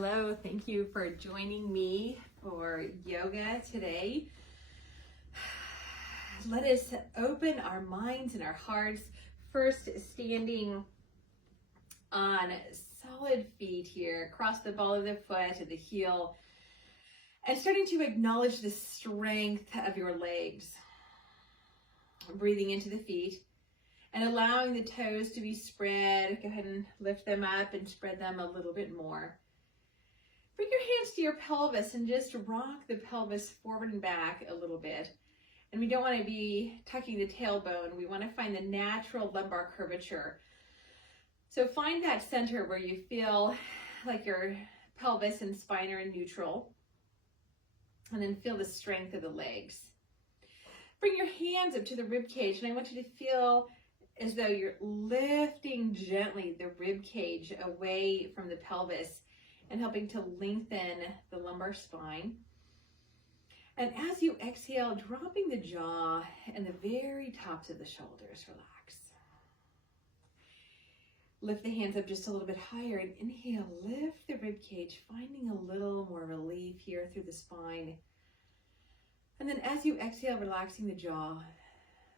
Hello, thank you for joining me for yoga today. Let us open our minds and our hearts, first standing on solid feet here, across the ball of the foot to the heel, and starting to acknowledge the strength of your legs. Breathing into the feet and allowing the toes to be spread. Go ahead and lift them up and spread them a little bit more. Bring your hands to your pelvis and just rock the pelvis forward and back a little bit. And we don't want to be tucking the tailbone. We want to find the natural lumbar curvature. So find that center where you feel like your pelvis and spine are in neutral. And then feel the strength of the legs. Bring your hands up to the rib cage, and I want you to feel as though you're lifting gently the rib cage away from the pelvis and helping to lengthen the lumbar spine. And as you exhale, dropping the jaw and the very tops of the shoulders, relax. Lift the hands up just a little bit higher and inhale, lift the rib cage, finding a little more relief here through the spine. And then as you exhale, relaxing the jaw,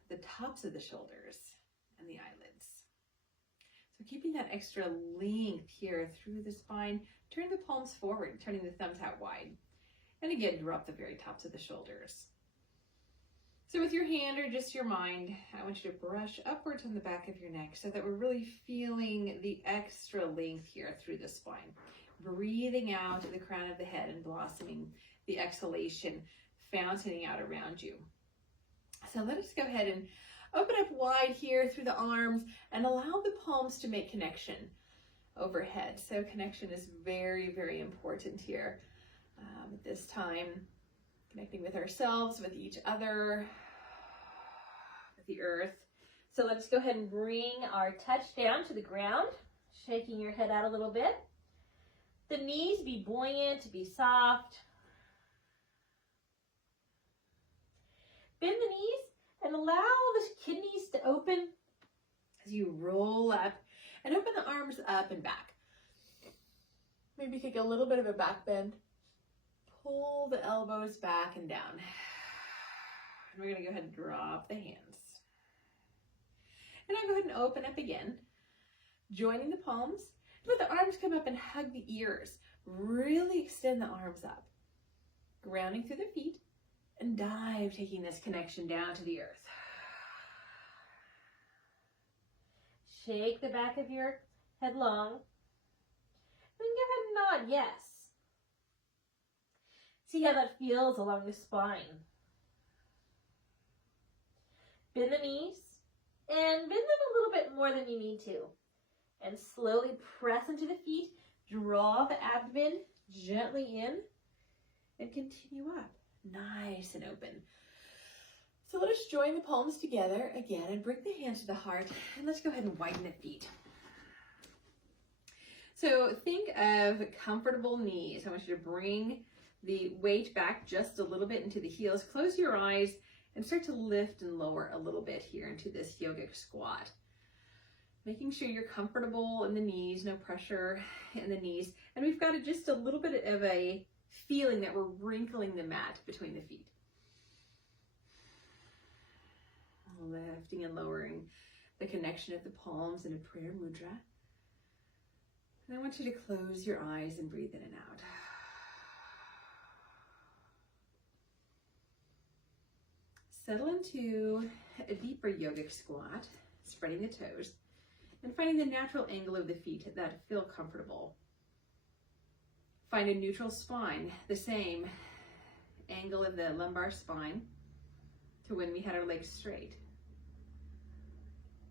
the tops of the shoulders, and the eyelids. So keeping that extra length here through the spine, turn the palms forward, turning the thumbs out wide. And again, drop the very tops of the shoulders. So with your hand or just your mind, I want you to brush upwards on the back of your neck so that we're really feeling the extra length here through the spine. Breathing out the crown of the head and blossoming the exhalation, fountaining out around you. So let us go ahead and open up wide here through the arms and allow the palms to make connection overhead. So connection is very, very important here at this time. Connecting with ourselves, with each other, with the earth. So let's go ahead and bring our touch down to the ground, shaking your head out a little bit. The knees be buoyant, be soft. Bend the knees and allow the kidneys to open as you roll up and open the arms up and back. Maybe take a little bit of a back bend. Pull the elbows back and down. And we're going to go ahead and drop the hands. And now go ahead and open up again, joining the palms. Let the arms come up and hug the ears. Really extend the arms up. Grounding through the feet. And dive, taking this connection down to the earth. Shake the back of your head long. Then give a nod, yes. See how that feels along the spine. Bend the knees and bend them a little bit more than you need to. And slowly press into the feet. Draw the abdomen gently in and continue up. Nice and open. So let us join the palms together again and bring the hands to the heart, and let's go ahead and widen the feet. So think of comfortable knees. I want you to bring the weight back just a little bit into the heels. Close your eyes and start to lift and lower a little bit here into this yogic squat. Making sure you're comfortable in the knees, no pressure in the knees. And we've got just a little bit of a feeling that we're wrinkling the mat between the feet. Lifting and lowering the connection of the palms in a prayer mudra. And I want you to close your eyes and breathe in and out. Settle into a deeper yogic squat, spreading the toes, and finding the natural angle of the feet that feel comfortable. Find a neutral spine, the same angle of the lumbar spine to when we had our legs straight.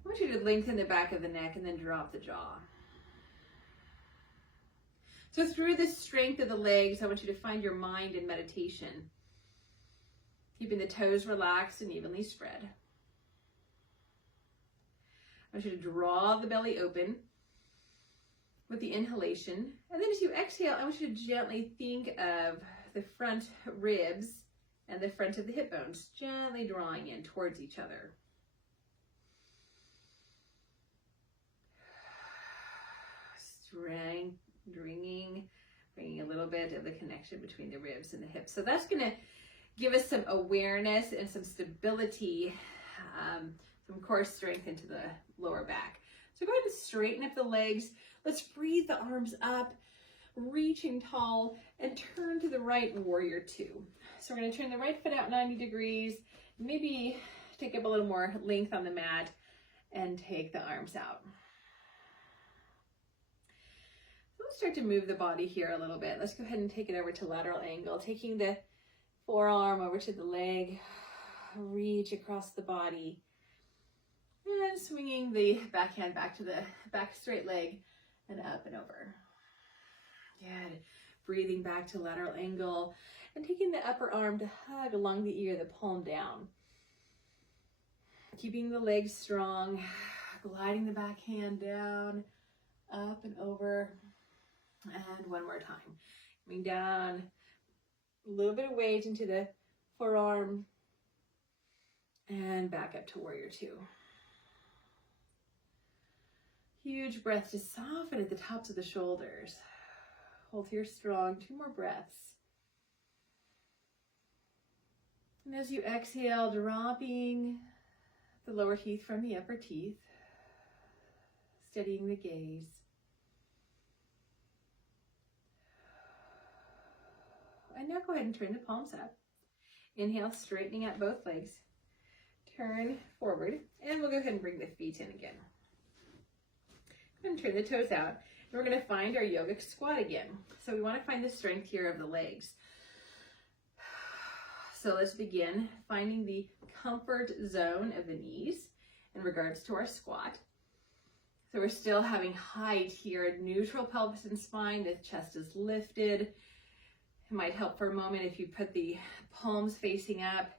I want you to lengthen the back of the neck and then drop the jaw. So through the strength of the legs, I want you to find your mind in meditation, keeping the toes relaxed and evenly spread. I want you to draw the belly open with the inhalation. And then as you exhale, I want you to gently think of the front ribs and the front of the hip bones, gently drawing in towards each other. Strength, bringing bit of the connection between the ribs and the hips. So that's going to give us some awareness and some stability, some core strength into the lower back. So go ahead and straighten up the legs. Let's breathe the arms up, reaching tall, and turn to the right, warrior two. So we're going to turn the right foot out 90 degrees, maybe take up a little more length on the mat, and take the arms out. So let's start to move the body here a little bit. Let's go ahead and take it over to lateral angle, taking the forearm over to the leg, reach across the body, and swinging the backhand back to the back straight leg and up and over. Good. Breathing back to lateral angle and taking the upper arm to hug along the ear, the palm down. Keeping the legs strong, gliding the back hand down, up and over, and one more time. Coming down, a little bit of weight into the forearm, and back up to warrior two. Huge breath to soften at the tops of the shoulders. Hold here strong, 2 more breaths. And as you exhale, dropping the lower teeth from the upper teeth, steadying the gaze. And now go ahead and turn the palms up. Inhale, straightening out both legs. Turn forward, and we'll go ahead and bring the feet in again. And turn the toes out. And we're going to find our yogic squat again. So we want to find the strength here of the legs. So let's begin finding the comfort zone of the knees in regards to our squat. So we're still having height here, neutral pelvis and spine, the chest is lifted. It might help for a moment if you put the palms facing up,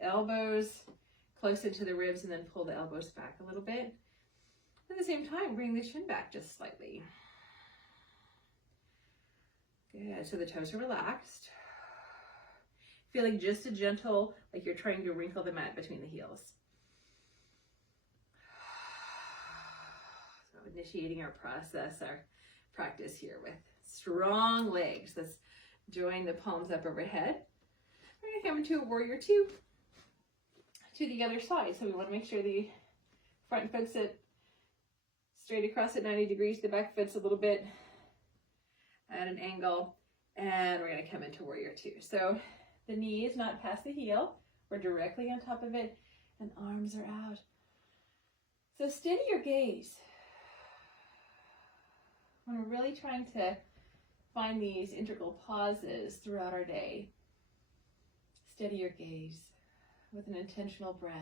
elbows close into the ribs, and then pull the elbows back a little bit. At the same time, bring the chin back just slightly. Good, so the toes are relaxed. Feeling just a gentle, like you're trying to wrinkle the mat between the heels. So initiating our process, our practice here with strong legs. Let's join the palms up overhead. We're going to come into a warrior two to the other side. So we want to make sure the front foot sit straight across at 90 degrees. The back foot's a little bit at an angle. And we're going to come into warrior two. So the knee is not past the heel. We're directly on top of it. And arms are out. So steady your gaze. When we're really trying to find these integral pauses throughout our day, steady your gaze with an intentional breath.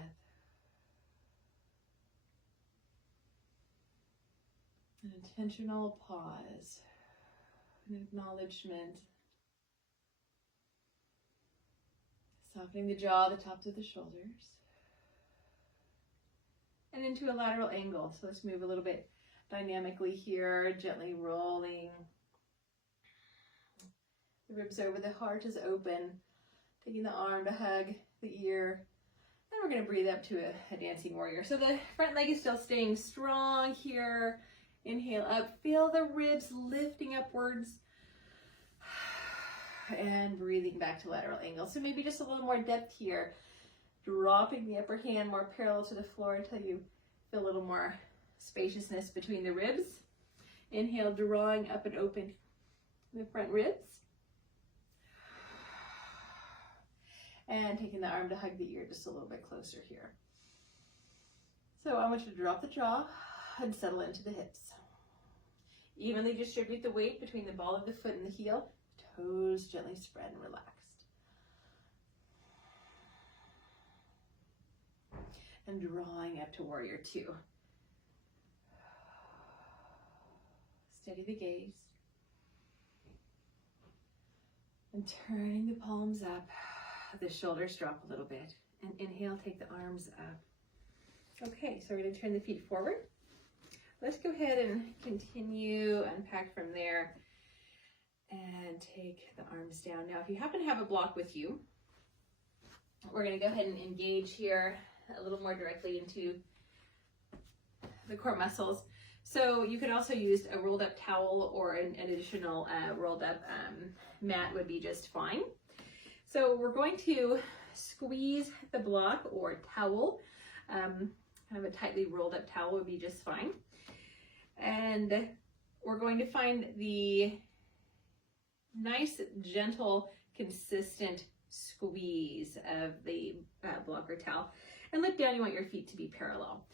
An intentional pause, an acknowledgement, softening the jaw, the tops of the shoulders, and into a lateral angle. So let's move a little bit dynamically here, gently rolling. The ribs over, the heart is open, taking the arm to hug the ear. Then we're going to breathe up to a dancing warrior. So the front leg is still staying strong here. Inhale up, feel the ribs lifting upwards. And breathing back to lateral angle. So maybe just a little more depth here. Dropping the upper hand more parallel to the floor until you feel a little more spaciousness between the ribs. Inhale, drawing up and open the front ribs. And taking the arm to hug the ear just a little bit closer here. So I want you to drop the jaw and settle into the hips. Evenly distribute the weight between the ball of the foot and the heel. Toes gently spread and relaxed. And drawing up to warrior two. Steady the gaze. And turning the palms up. The shoulders drop a little bit. And inhale, take the arms up. Okay, so we're going to turn the feet forward. Let's go ahead and continue, unpack from there, and take the arms down. Now, if you happen to have a block with you, we're going to go ahead and engage here a little more directly into the core muscles. So you could also use a rolled up towel, or an additional rolled up mat would be just fine. So we're going to squeeze the block or towel. Kind of a tightly rolled up towel would be just fine. And we're going to find the nice, gentle, consistent squeeze of the block or towel. And look down, you want your feet to be parallel.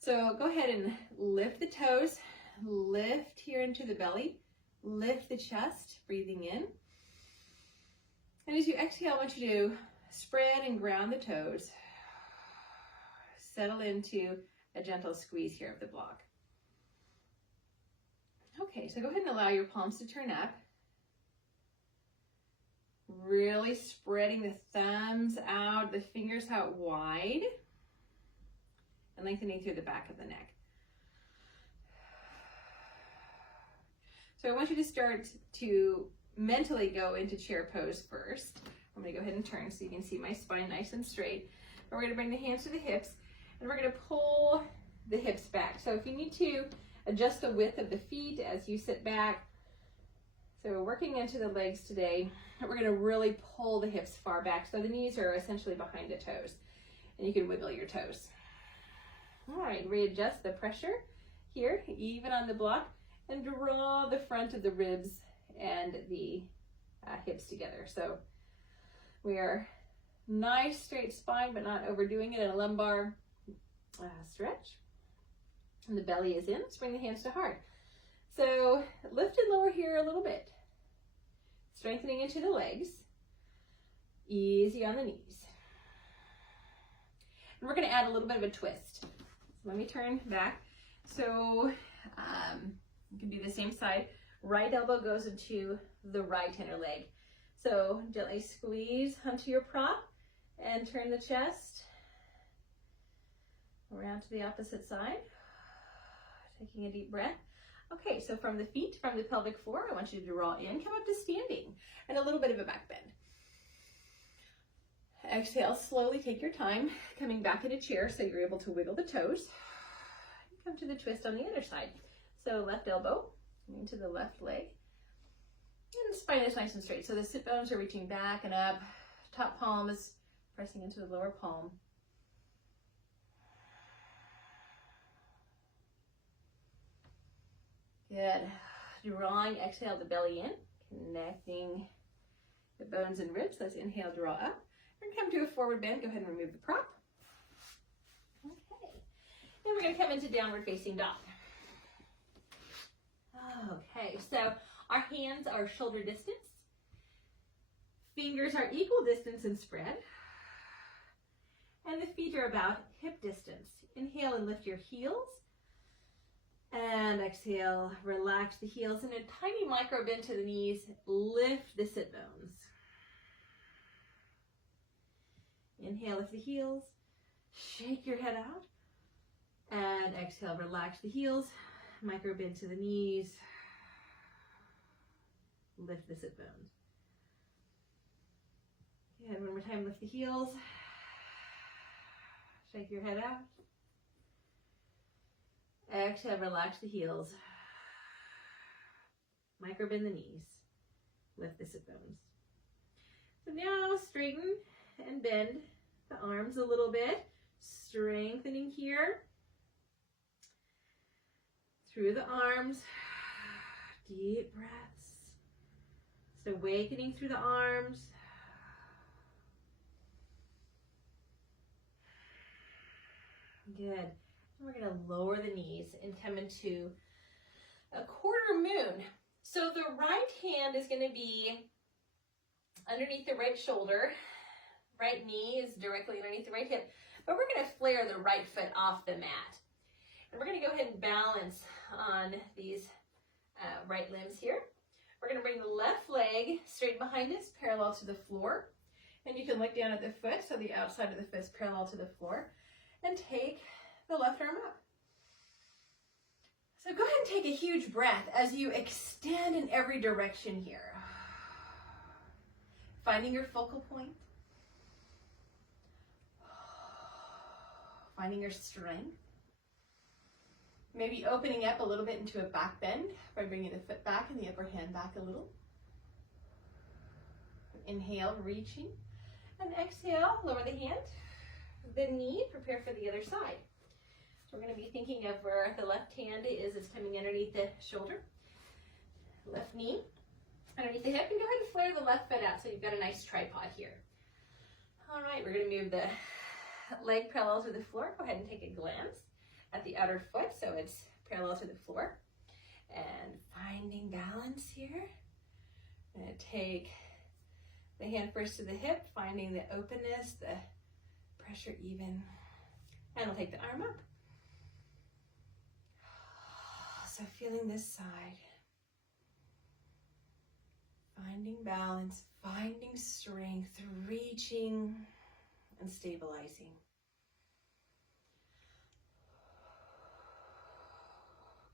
So go ahead and lift the toes, lift here into the belly, lift the chest, breathing in. And as you exhale, I want you to spread and ground the toes. Settle into a gentle squeeze here of the block. Okay, so go ahead and allow your palms to turn up. Really spreading the thumbs out, the fingers out wide, and lengthening through the back of the neck. So I want you to start to mentally go into chair pose first. I'm going to go ahead and turn so you can see my spine nice and straight. We're going to bring the hands to the hips, and we're going to pull the hips back. So if you need to adjust the width of the feet as you sit back. So we're working into the legs today. We're going to really pull the hips far back so the knees are essentially behind the toes, and you can wiggle your toes. All right, readjust the pressure here, even on the block, and draw the front of the ribs and the hips together. So we are nice straight spine, but not overdoing it in a lumbar stretch. And the belly is in. Let's bring the hands to heart. So lift and lower here a little bit. Strengthening into the legs. Easy on the knees. And we're going to add a little bit of a twist. So let me turn back. So you can do the same side. Right elbow goes into the right inner leg. So gently squeeze onto your prop and turn the chest around to the opposite side. Taking a deep breath. Okay, so from the feet, from the pelvic floor, I want you to draw in, come up to standing, and a little bit of a back bend. Exhale, slowly take your time, coming back into chair so you're able to wiggle the toes. Come to the twist on the other side. So left elbow into the left leg. And the spine is nice and straight. So the sit bones are reaching back and up. Top palm is pressing into the lower palm. Good. Drawing, exhale the belly in, connecting the bones and ribs. Let's inhale, draw up. We're going to come to a forward bend. Go ahead and remove the prop. Okay. Then we're going to come into downward facing dog. Okay, so our hands are shoulder distance. Fingers are equal distance and spread. And the feet are about hip distance. Inhale and lift your heels. And exhale, relax the heels, and a tiny micro bend to the knees. Lift the sit bones. Inhale, lift the heels. Shake your head out. And exhale, relax the heels. Micro bend to the knees. Lift the sit bones. And one more time, lift the heels. Shake your head out. Exhale, relax the heels. Micro bend the knees. Lift the sit bones. So now straighten and bend the arms a little bit. Strengthening here. Through the arms. Deep breaths. So awakening through the arms. Good. We're going to lower the knees and come into a quarter moon. So the right hand is going to be underneath the right shoulder. Right knee is directly underneath the right hip. But we're going to flare the right foot off the mat. And we're going to go ahead and balance on these right limbs here. We're going to bring the left leg straight behind us, parallel to the floor. And you can look down at the foot, so the outside of the foot is parallel to the floor. And take the left arm up. So go ahead and take a huge breath as you extend in every direction here. Finding your focal point. Finding your strength. Maybe opening up a little bit into a back bend by bringing the foot back and the upper hand back a little. Inhale, reaching. And exhale, lower the hand, the knee, prepare for the other side. So we're going to be thinking of where the left hand is. It's coming underneath the shoulder. Left knee underneath the hip, and go ahead and flare the left foot out so you've got a nice tripod here. All right, we're going to move the leg parallel to the floor. Go ahead and take a glance at the outer foot so it's parallel to the floor. And finding balance here. I'm going to take the hand first to the hip, finding the openness, the pressure even. And we'll take the arm up. So feeling this side. Finding balance, finding strength, reaching and stabilizing.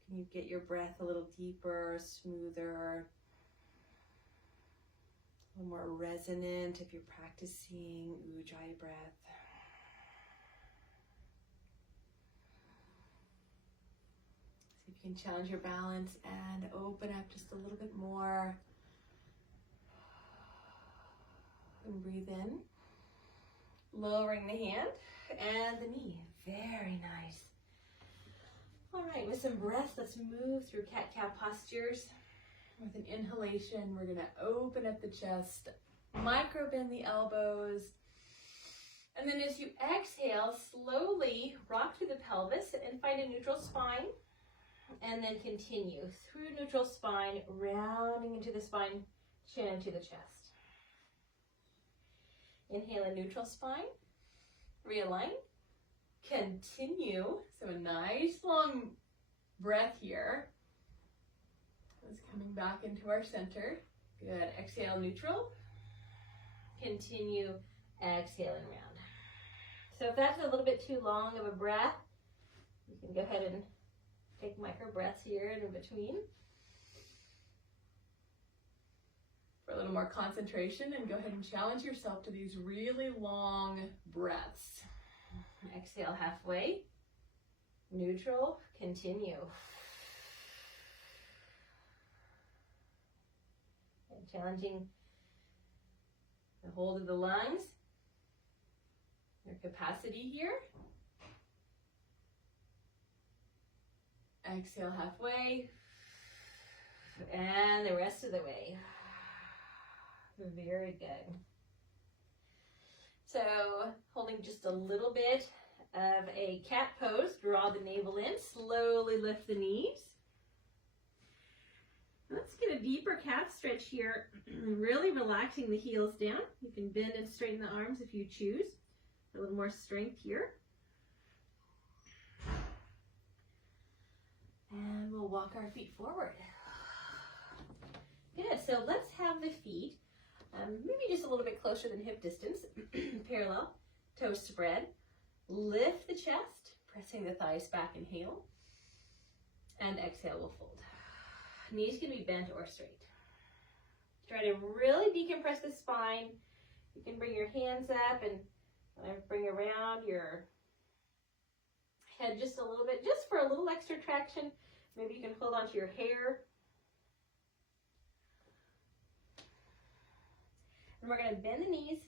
Can you get your breath a little deeper, smoother, a little more resonant if you're practicing Ujjayi breath? See if you can challenge your balance and open up just a little bit more. And breathe in, lowering the hand and the knee. Very nice. All right, with some breath, let's move through cat-cow postures. With an inhalation, we're gonna open up the chest, micro bend the elbows, and then as you exhale, slowly rock through the pelvis and find a neutral spine, and then continue through neutral spine, rounding into the spine, chin to the chest. Inhale a neutral spine, realign, continue. So a nice long breath here. It's coming back into our center. Good, exhale neutral. Continue, exhale and round. So if that's a little bit too long of a breath, you can go ahead and take micro breaths here and in between. For a little more concentration, and go ahead and challenge yourself to these really long breaths. Exhale halfway, neutral, continue. And challenging the hold of the lungs, your capacity here. Exhale halfway, and the rest of the way. Very good. So holding just a little bit of a cat pose, draw the navel in, slowly lift the knees. Let's get a deeper calf stretch here, really relaxing the heels down. You can bend and straighten the arms if you choose. A little more strength here. And we'll walk our feet forward. Good, so let's have the feet maybe just a little bit closer than hip distance, parallel, toes spread. Lift the chest, pressing the thighs back, inhale. And exhale, we'll fold. Knees can be bent or straight. Try to really decompress the spine. You can bring your hands up and bring around your head just a little bit, just for a little extra traction. Maybe you can hold onto your hair. And we're going to bend the knees,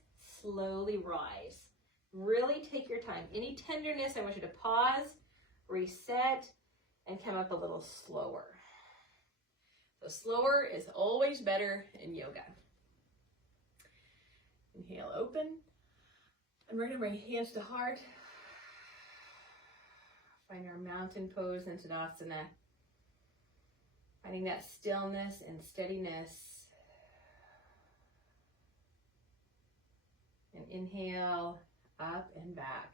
slowly rise. Really take your time. Any tenderness, I want you to pause, reset, and come up a little slower. So slower is always better in yoga. Inhale, open. And we're going to bring hands to heart. Find our mountain pose in Tadasana. Finding that stillness and steadiness. And inhale, up and back.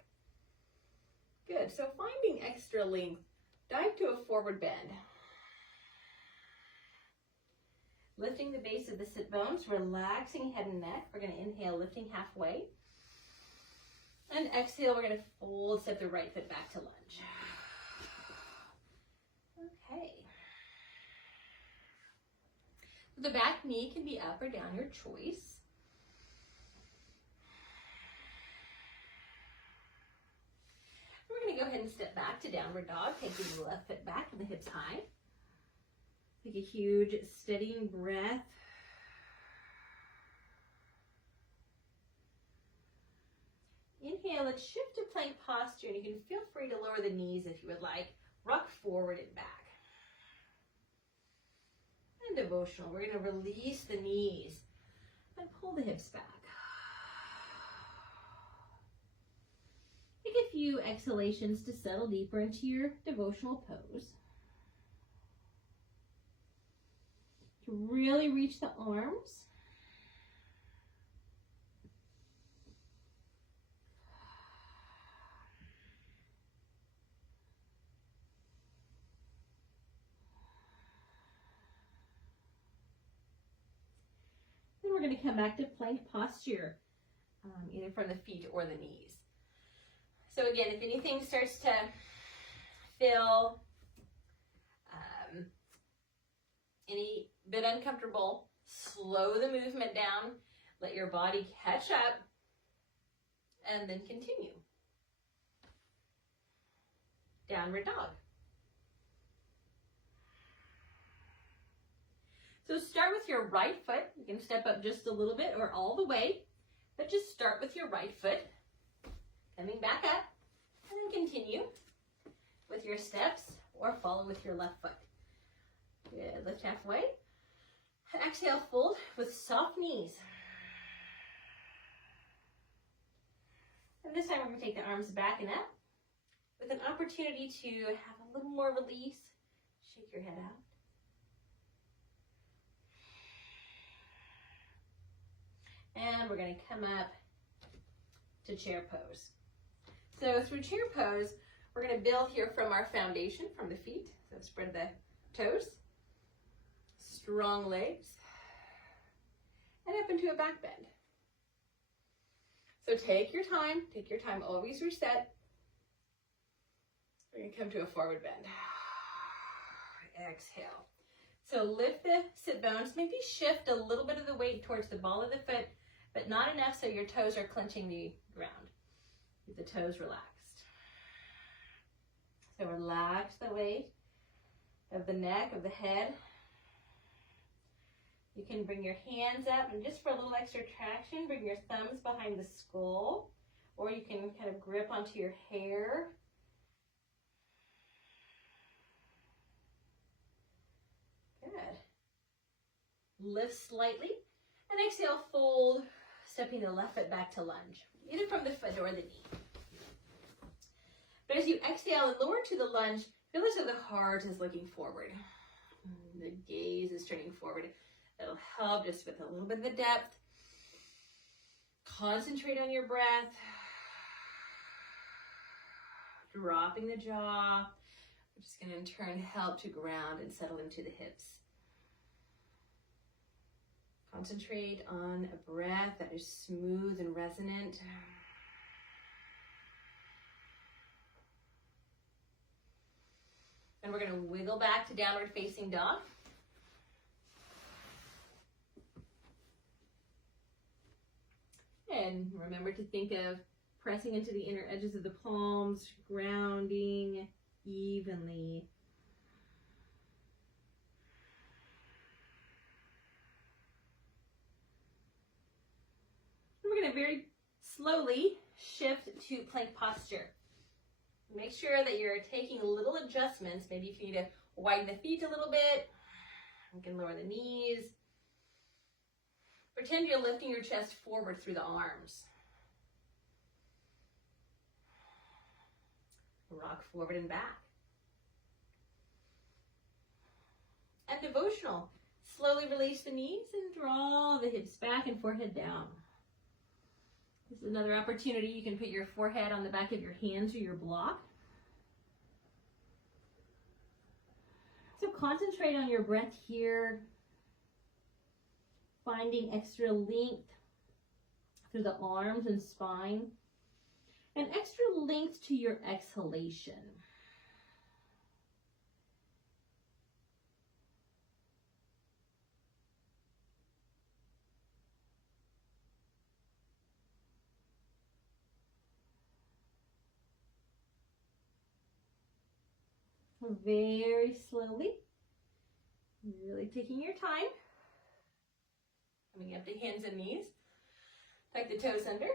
Good, so finding extra length, dive to a forward bend. Lifting the base of the sit bones, relaxing head and neck. We're going to inhale, lifting halfway. And exhale, we're going to fold, step the right foot back to lunge. Okay. The back knee can be up or down, your choice. We're going to go ahead and step back back to downward dog, taking the left foot back and the hips high. Take a huge steadying breath. Inhale, let's shift to plank posture, and you can feel free to lower the knees if you would like. Rock forward and back. And devotional, we're going to release the knees and pull the hips back. Take a few exhalations to settle deeper into your devotional pose. To really reach the arms. Then we're going to come back to plank posture, either from the feet or the knees. So again, if anything starts to feel any bit uncomfortable, slow the movement down, let your body catch up, and then continue. Downward dog. So start with your right foot. You can step up just a little bit or all the way, but just start with your right foot. Coming back up, and then continue with your steps or follow with your left foot. Good, lift halfway. Exhale, fold with soft knees. And this time we're going to take the arms back and up with an opportunity to have a little more release. Shake your head out. And we're going to come up to chair pose. So through chair pose, we're going to build here from our foundation, from the feet. So spread the toes, strong legs, and up into a back bend. So take your time, always reset. We're going to come to a forward bend. Exhale. So lift the sit bones, maybe shift a little bit of the weight towards the ball of the foot, but not enough so your toes are clenching the ground. Keep the toes relaxed. So relax the weight of the neck, of the head. You can bring your hands up, and just for a little extra traction, bring your thumbs behind the skull, or you can kind of grip onto your hair. Good. Lift slightly, and exhale, fold, stepping the left foot back to lunge, either from the foot or the knee. But as you exhale and lower to the lunge, feel as though the heart is looking forward. The gaze is turning forward. It'll help just with a little bit of the depth. Concentrate on your breath. Dropping the jaw. We're just going to in turn help to ground and settle into the hips. Concentrate on a breath that is smooth and resonant. And we're going to wiggle back to downward facing dog. And remember to think of pressing into the inner edges of the palms, grounding evenly. And we're going to very slowly shift to plank posture. Make sure that you're taking little adjustments. Maybe if you need to widen the feet a little bit, you can lower the knees. Pretend you're lifting your chest forward through the arms. Rock forward and back. And devotional. Slowly release the knees and draw the hips back and forehead down. This is another opportunity. You can put your forehead on the back of your hands or your block. So concentrate on your breath here. Finding extra length through the arms and spine, and extra length to your exhalation. Very slowly. Really taking your time. Coming up to hands and knees. Tuck the toes under.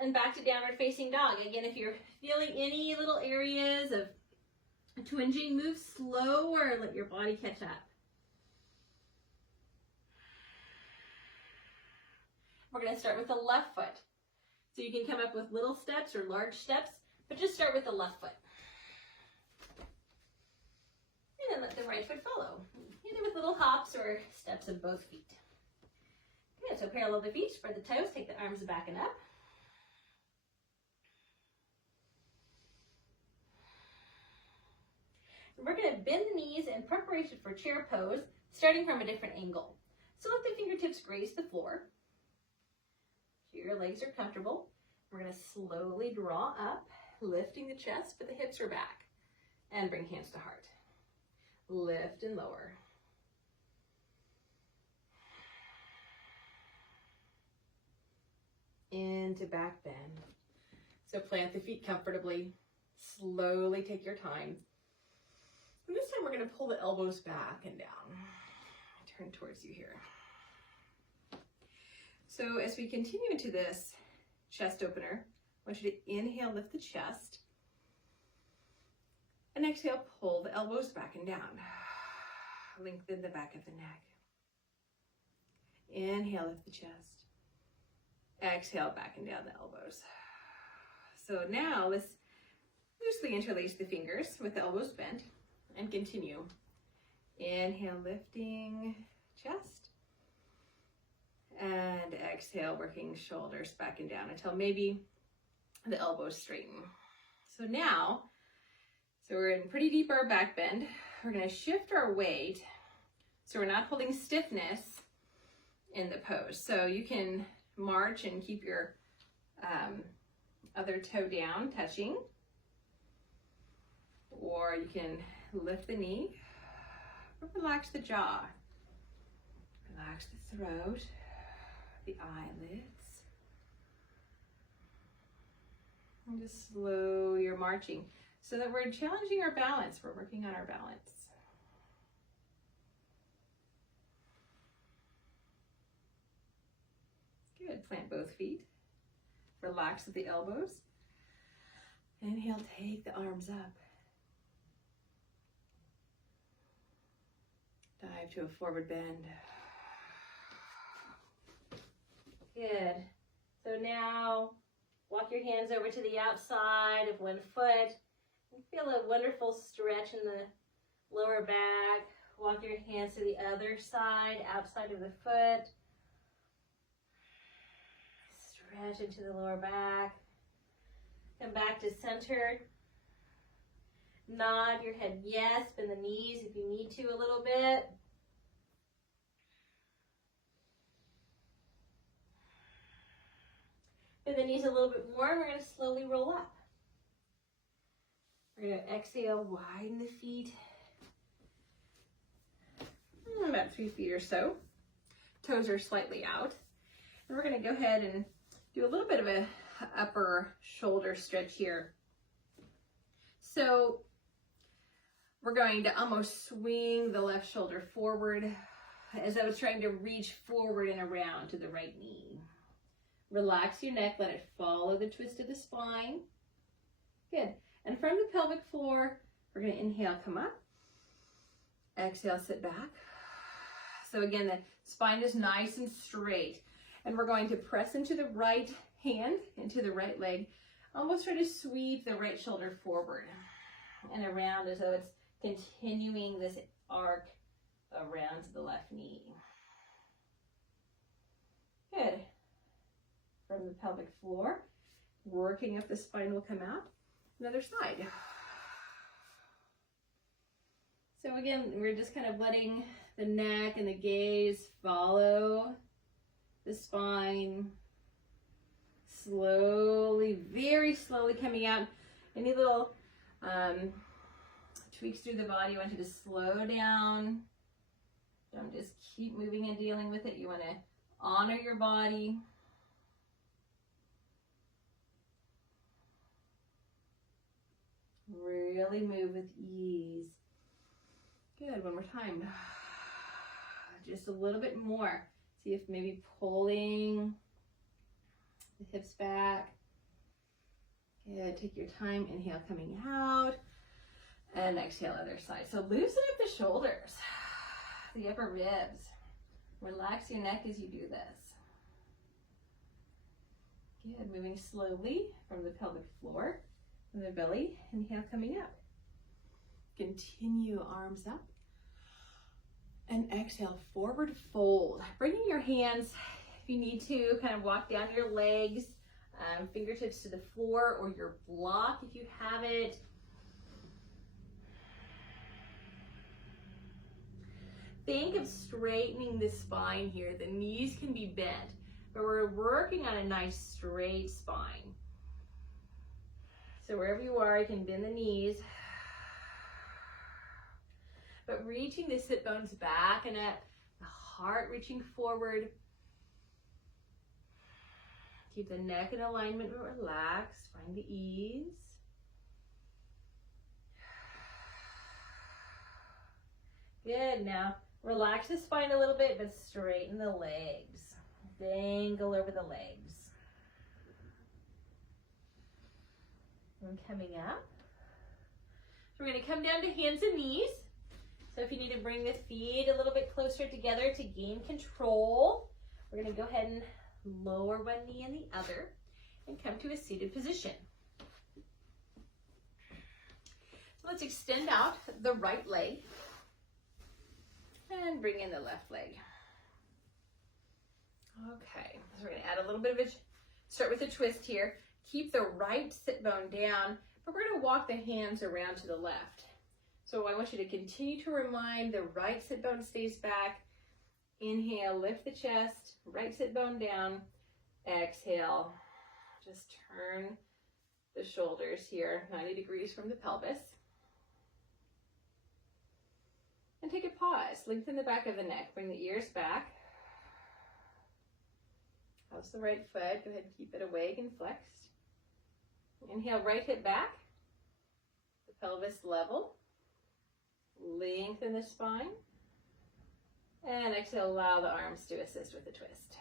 And back to downward facing dog. Again, if you're feeling any little areas of twinging, move slower. Let your body catch up. We're going to start with the left foot. So you can come up with little steps or large steps, but just start with the left foot. And then let the right foot follow, either with little hops or steps of both feet. Good, so parallel the feet, spread the toes, take the arms back and up. And we're going to bend the knees in preparation for chair pose, starting from a different angle. So let the fingertips graze the floor. So your legs are comfortable. We're going to slowly draw up, lifting the chest, but the hips are back. And bring hands to heart. Lift and lower. Into back bend. So plant the feet comfortably. Slowly take your time. And this time we're going to pull the elbows back and down. Turn towards you here. So as we continue into this chest opener, I want you to inhale, lift the chest. And exhale, pull the elbows back and down. Lengthen the back of the neck. Inhale, lift the chest. Exhale, back and down the elbows. So now let's loosely interlace the fingers with the elbows bent and continue. Inhale, lifting chest. And exhale, working shoulders back and down until maybe the elbows straighten. So now, so we're in pretty deep our back bend. We're going to shift our weight so we're not holding stiffness in the pose. So you can march and keep your other toe down, touching. Or you can lift the knee, or relax the jaw. Relax the throat, the eyelids. And just slow your marching so that we're challenging our balance. We're working on our balance. Good. Plant both feet. Relax at the elbows. Inhale, take the arms up. Dive to a forward bend. Good. So now walk your hands over to the outside of one foot. And feel a wonderful stretch in the lower back. Walk your hands to the other side, outside of the foot. Stretch into the lower back. Come back to center. Nod your head yes. Bend the knees if you need to a little bit. Bend the knees a little bit more, and we're going to slowly roll up. We're going to exhale, widen the feet. About 3 feet or so. Toes are slightly out. And we're going to go ahead and do a little bit of a upper shoulder stretch here. So we're going to almost swing the left shoulder forward as I was trying to reach forward and around to the right knee. Relax your neck, let it follow the twist of the spine. Good. And from the pelvic floor, we're going to inhale, come up. Exhale, sit back. So again, the spine is nice and straight. And we're going to press into the right hand, into the right leg. Almost try to sweep the right shoulder forward and around as though it's continuing this arc around to the left knee. Good. From the pelvic floor, working up the spine will come out. Another side. So again, we're just kind of letting the neck and the gaze follow the spine. Slowly, very slowly coming out. Any little tweaks through the body, you want you to slow down. Don't just keep moving and dealing with it. You want to honor your body. Really move with ease. Good, one more time. Just a little bit more. See if maybe pulling the hips back. Good, take your time. Inhale, coming out. And exhale, other side. So loosen up the shoulders, the upper ribs. Relax your neck as you do this. Good, moving slowly from the pelvic floor, from the belly. Inhale, coming up. Continue, arms up. And exhale, forward fold. Bringing your hands, if you need to, kind of walk down your legs, fingertips to the floor or your block if you have it. Think of straightening the spine here. The knees can be bent, but we're working on a nice straight spine. So wherever you are, you can bend the knees. But reaching the sit bones back and up, the heart reaching forward. Keep the neck in alignment, but relax. Find the ease. Good, now relax the spine a little bit, but straighten the legs. Dangle over the legs. And coming up. So we're going to come down to hands and knees. So if you need to bring the feet a little bit closer together to gain control, we're going to go ahead and lower one knee and the other and come to a seated position. So let's extend out the right leg and bring in the left leg. Okay, so we're going to add a little bit of a, start with a twist here. Keep the right sit bone down, but we're going to walk the hands around to the left. So I want you to continue to remind the right sit bone stays back. Inhale, lift the chest, right sit bone down. Exhale, just turn the shoulders here 90 degrees from the pelvis. And take a pause. Lengthen the back of the neck. Bring the ears back. House the right foot. Go ahead and keep it awake and flexed. Inhale, right hip back. The pelvis level. Lengthen the spine. And exhale, allow the arms to assist with the twist.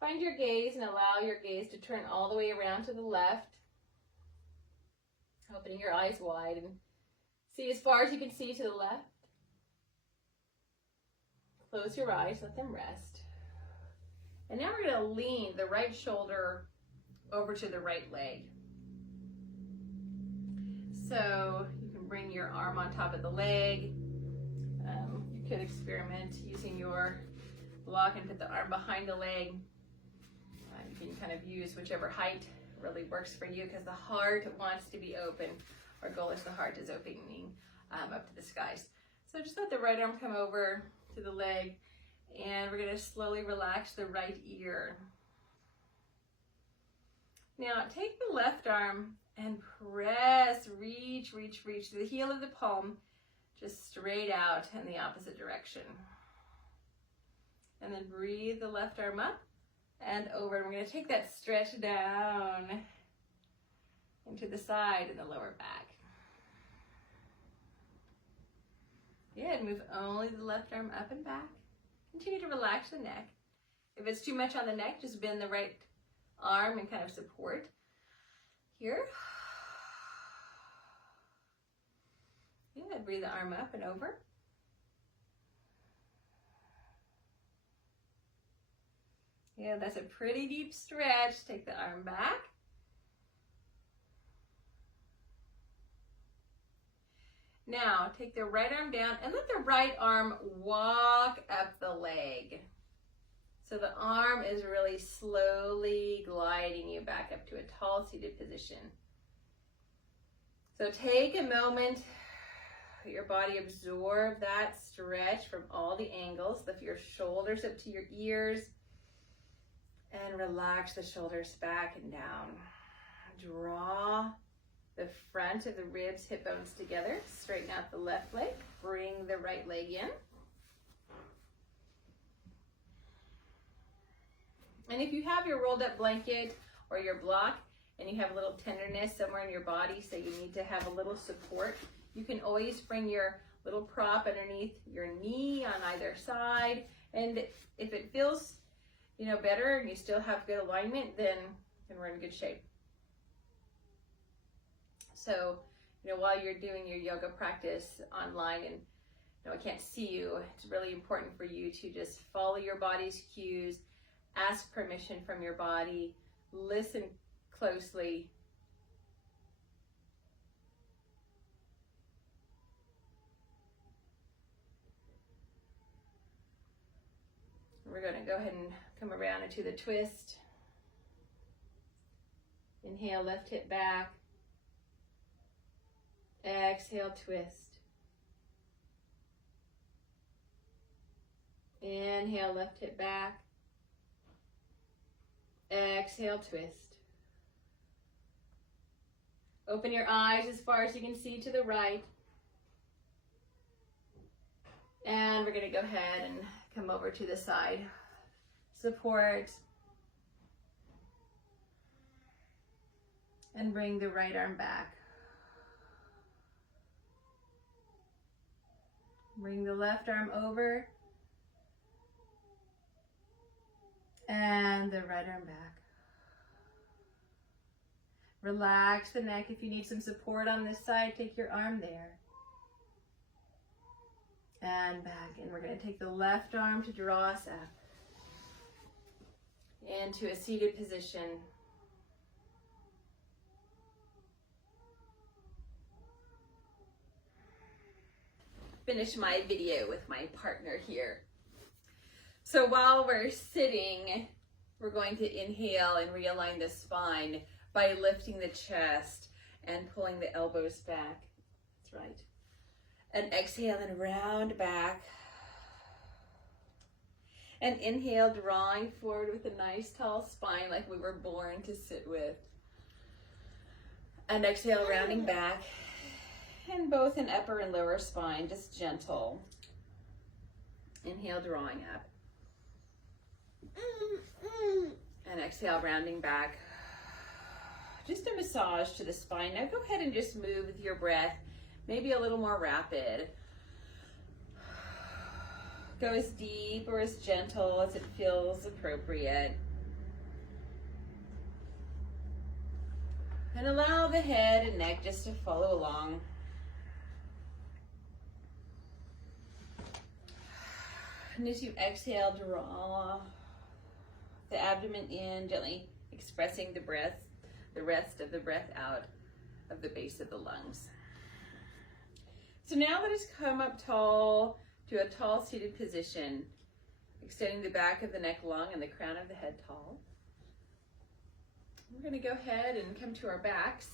Find your gaze and allow your gaze to turn all the way around to the left. Opening your eyes wide and see as far as you can see to the left. Close your eyes, let them rest. And now we're going to lean the right shoulder over to the right leg. So you can bring your arm on top of the leg. You could experiment using your block and put the arm behind the leg. You can kind of use whichever height really works for you because the heart wants to be open. Our goal is the heart is opening up to the skies. So just let the right arm come over to the leg. And we're going to slowly relax the right ear. Now take the left arm and press, reach to the heel of the palm, just straight out in the opposite direction. And then breathe the left arm up and over. And we're going to take that stretch down into the side and the lower back. Good, move only the left arm up and back. Continue to relax the neck. If it's too much on the neck, just bend the right arm and kind of support here. Good, breathe the arm up and over. Yeah, that's a pretty deep stretch. Take the arm back. Now, take the right arm down and let the right arm walk up the leg. So the arm is really slowly gliding you back up to a tall seated position. So take a moment, let your body absorb that stretch from all the angles. Lift your shoulders up to your ears and relax the shoulders back and down. Draw the front of the ribs, hip bones together. Straighten out the left leg. Bring the right leg in. And if you have your rolled up blanket or your block and you have a little tenderness somewhere in your body, so you need to have a little support, you can always bring your little prop underneath your knee on either side. And if it feels, better and you still have good alignment, then we're in good shape. So, while you're doing your yoga practice online and I can't see you, it's really important for you to just follow your body's cues, ask permission from your body, listen closely. We're going to go ahead and come around into the twist. Inhale, left hip back. Exhale, twist. Inhale, left hip back. Exhale, twist. Open your eyes as far as you can see to the right. And we're going to go ahead and come over to the side. Support. And bring the right arm back. Bring the left arm over. And the right arm back. Relax the neck. If you need some support on this side, take your arm there. And back. And we're going to take the left arm to draw us up into a seated position. Finish my video with my partner here. So while we're sitting, we're going to inhale and realign the spine by lifting the chest and pulling the elbows back. That's right. And exhale and round back. And inhale, drawing forward with a nice tall spine like we were born to sit with. And exhale, rounding back. And both in upper and lower spine, just gentle. Inhale, drawing up. And exhale, rounding back. Just a massage to the spine. Now go ahead and just move with your breath, maybe a little more rapid. Go as deep or as gentle as it feels appropriate. And allow the head and neck just to follow along. And as you exhale, draw the abdomen in, gently expressing the breath, the rest of the breath out of the base of the lungs. So now let us come up tall to a tall seated position, extending the back of the neck long and the crown of the head tall. We're going to go ahead and come to our backs.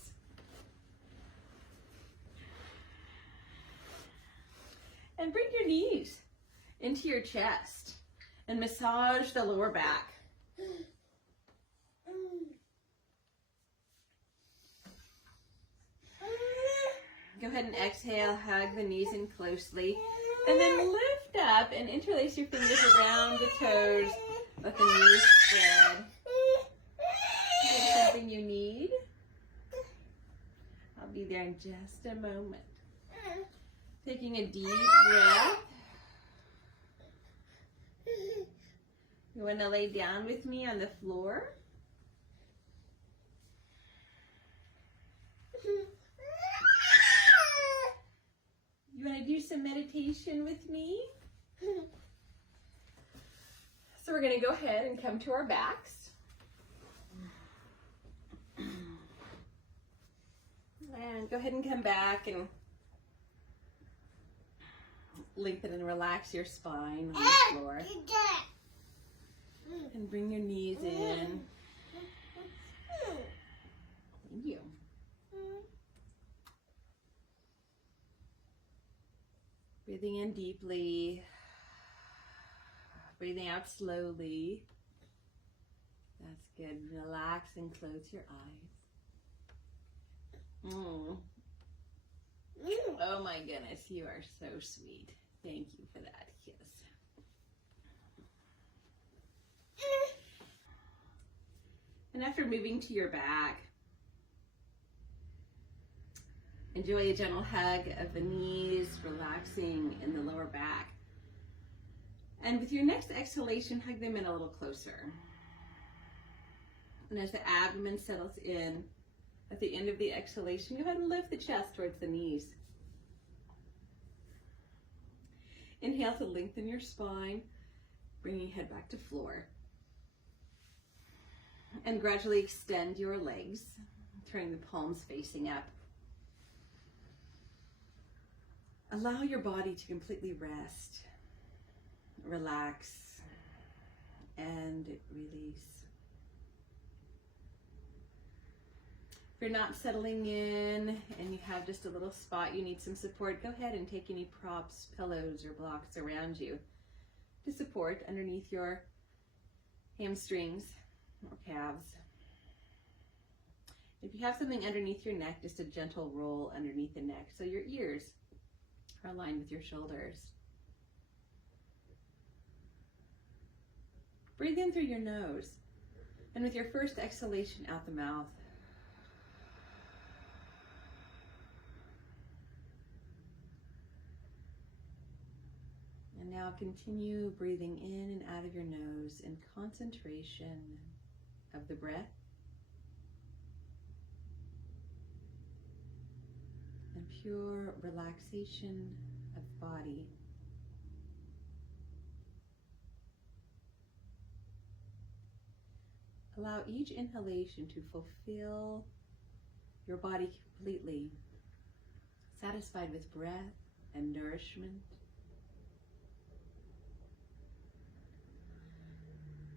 And bring your knees into your chest and massage the lower back. Go ahead and exhale, hug the knees in closely, and then lift up and interlace your fingers around the toes. Let the knees spread. Is there something you need? I'll be there in just a moment. Taking a deep breath. You want to lay down with me on the floor? You want to do some meditation with me? So we're going to go ahead and come to our backs. And go ahead and come back and lengthen and relax your spine on the floor. And bring your knees in. Thank you. Breathing in deeply. Breathing out slowly. That's good. Relax and close your eyes. Mm. Oh my goodness, you are so sweet. Thank you for that kiss. And after moving to your back, enjoy a gentle hug of the knees, relaxing in the lower back. And with your next exhalation, hug them in a little closer. And as the abdomen settles in, at the end of the exhalation, go ahead and lift the chest towards the knees. Inhale to lengthen your spine, bringing head back to floor. And gradually extend your legs, turning the palms facing up. Allow your body to completely rest, relax, and release. If you're not settling in and you have just a little spot you need some support, go ahead and take any props, pillows, or blocks around you to support underneath your hamstrings or calves. If you have something underneath your neck, just a gentle roll underneath the neck so your ears are aligned with your shoulders. Breathe in through your nose, and with your first exhalation out the mouth, and now continue breathing in and out of your nose in concentration of the breath and pure relaxation of body. Allow each inhalation to fulfill your body completely, satisfied with breath and nourishment.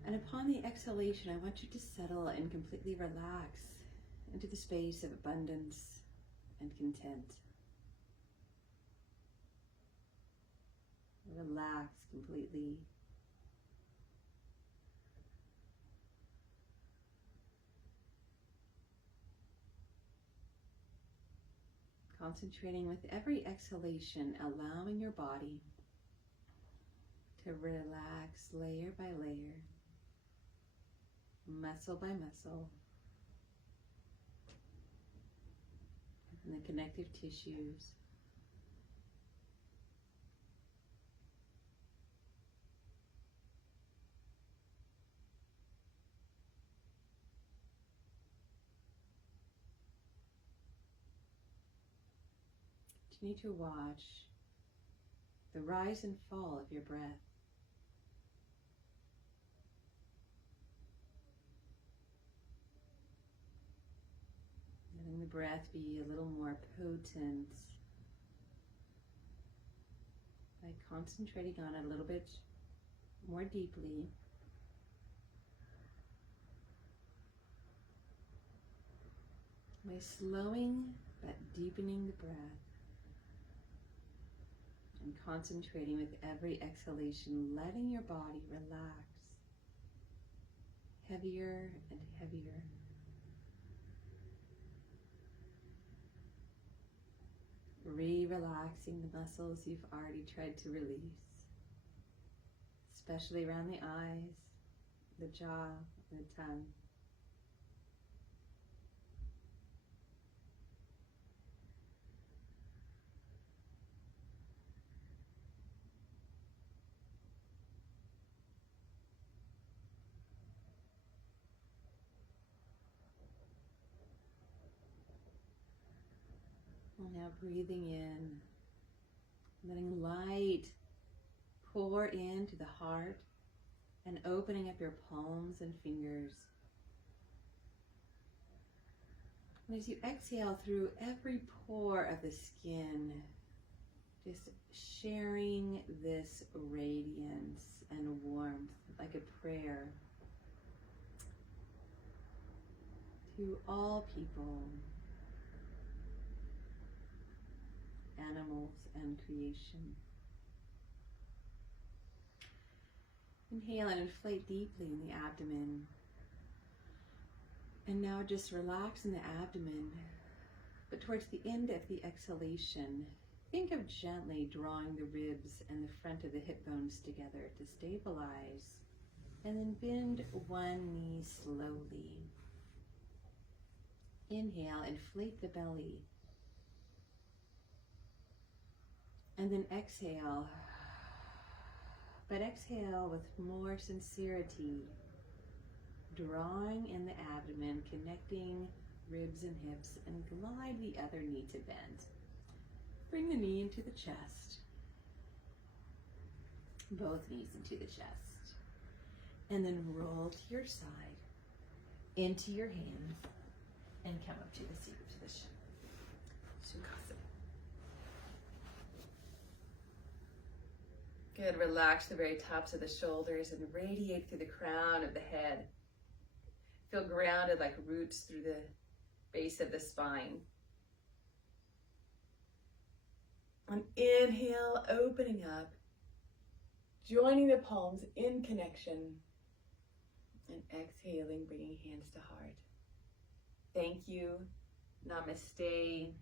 And upon the exhalation, I want you to settle and completely relax into the space of abundance and content. Relax completely. Concentrating with every exhalation, allowing your body to relax layer by layer, muscle by muscle, and the connective tissues. Continue to watch the rise and fall of your breath. Letting the breath be a little more potent by concentrating on it a little bit more deeply. By slowing but deepening the breath and concentrating with every exhalation, letting your body relax heavier and heavier. Re-relaxing the muscles you've already tried to release, especially around the eyes, the jaw, and the tongue. And now breathing in, letting light pour into the heart and opening up your palms and fingers. And as you exhale through every pore of the skin, just sharing this radiance and warmth like a prayer to all people, animals, and creation. Inhale and inflate deeply in the abdomen. And now just relax in the abdomen, But towards the end of the exhalation, think of gently drawing the ribs and the front of the hip bones together to stabilize. And then bend one knee slowly. Inhale, inflate the belly. And then exhale. But exhale with more sincerity. Drawing in the abdomen, connecting ribs and hips, and glide the other knee to bend. Bring the knee into the chest. Both knees into the chest. And then roll to your side, into your hands, and come up to the seated position. Sukhasana. Good, relax the very tops of the shoulders and radiate through the crown of the head. Feel grounded like roots through the base of the spine. And inhale, opening up, joining the palms in connection, and exhaling, bringing hands to heart. Thank you. Namaste.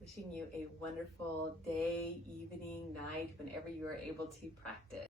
Wishing you a wonderful day, evening, night, whenever you are able to practice.